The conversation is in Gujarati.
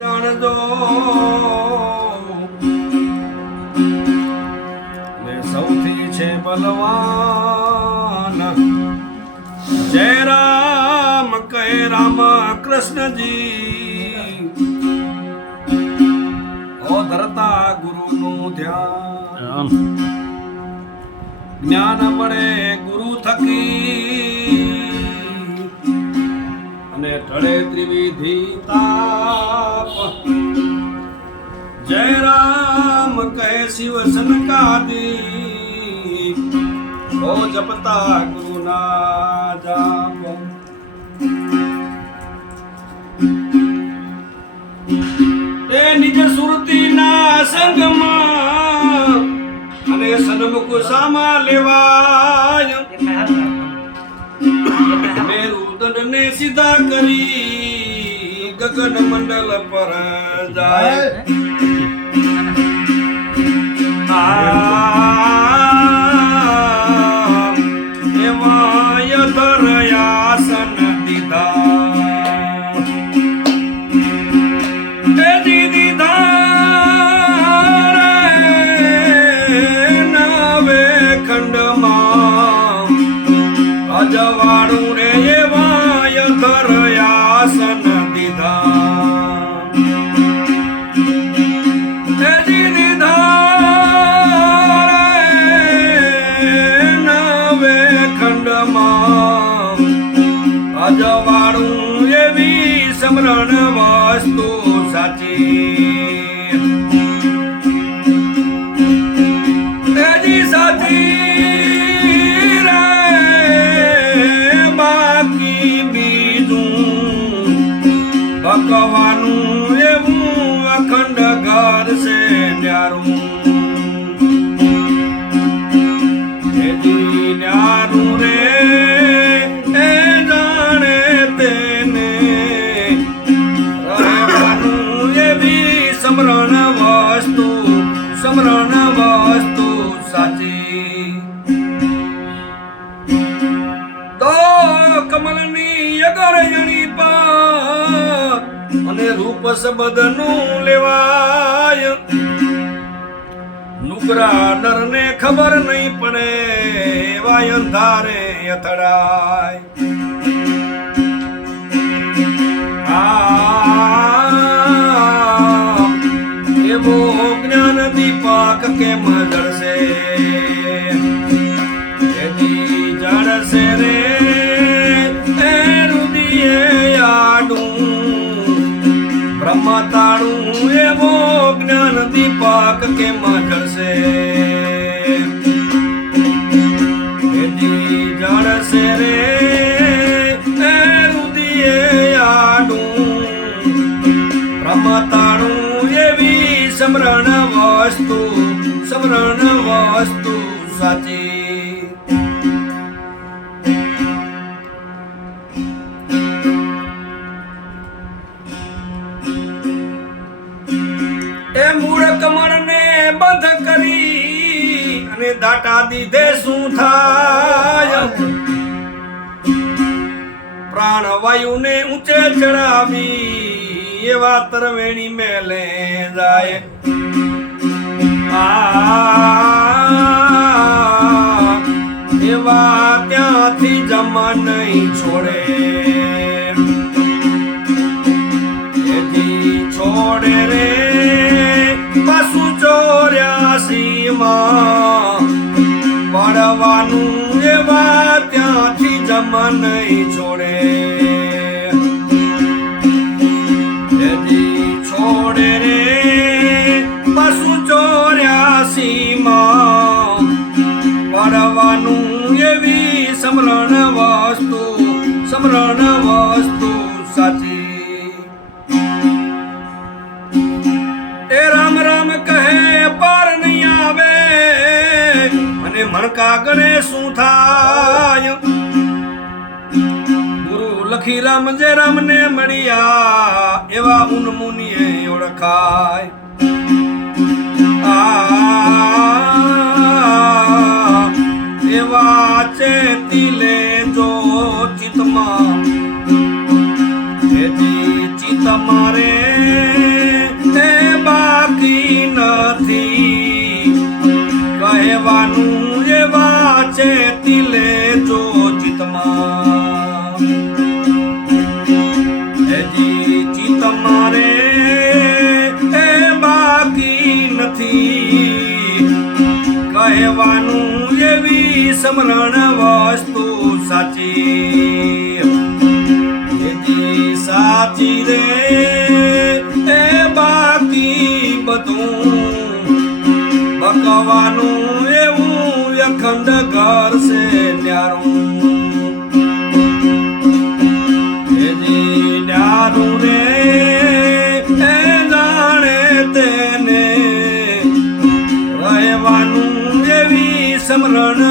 જાણજો ને સૌથી છે બલવાન જય રામ કહે રામ કૃષ્ણજી ઓ ધરતા ગુરુનું ધ્યાન જ્ઞાન મળે ગુરુ થકી અને ટળે ત્રિવિધિ તાપ જય રામ કહે શિવ સનકાદી ઓ જપતા ગુરુના જાપ એ નિજ સુરતીના સંગમાં અને સન્મુખ સામા લેવાય મેરુદંડ ને સીધા કરી ગગન મંડળ પર જાય એવાય ધરયાસન દીધા નવે ખંડમાં અજવાળું રે એવાય ધરયાસન દીધા નવે ખંડમાં અજવાળું એવી સમરણ વસ્તુ સાચી તેજી સાચી રે બાકી બીજું ભગવાનનું એવું અખંડ ઘર છે ન્યારું તેજી ન્યારું રે સમરણ વસ્તુ સાચી તો કમલની અગરયણી પર અને રૂપ શબ્દનું લેવાય નુકરા નરને ખબર નહીં પડે એવા અંધારે અથડાય એવો જ્ઞાન દીપક કેમ જળશે એથી જળશે રે એ રુદિયે આડું બ્રહ્મતાળું એવો જ્ઞાન દીપક કેમ જળશે એથી જળશે રે એ રુદિયે આડું બ્રહ્મતાળું સમરણ વસ્તુ સાચી એ મૂળ કમળને બંધ કરી અને દાટા દીધે શું થાય પ્રાણવાયુને ઊંચે ચડાવી એવા તરવેણી મેલે જાય એવા ત્યાંથી જમા નહીં છોડે એથી છોડે રે પાછું 84 માં પડવાનું એવા ત્યાંથી જમા નહીં છોડે છોડે રે પાછું 84 માં પડવાનું એવી સમરણ વસ્તુ સાચી એ રામ રામ કહે પાર નહીં આવે અને મણકા ગણે શું થાય લખી રામ જે રામને મળ્યા એવા ઉન્મુનિએ ઓળખાય એવા ચેતી લેજો ચિતમાં ચિત મારે સમરણ વસ્તુ સાચી એથી સાચી રે એ બાકી બધું બકવાનું એવું અખંડ ઘર છે ન્યારું એથી ન્યારું રે એ જાણે તેને રહેવાનું એવી સમરણ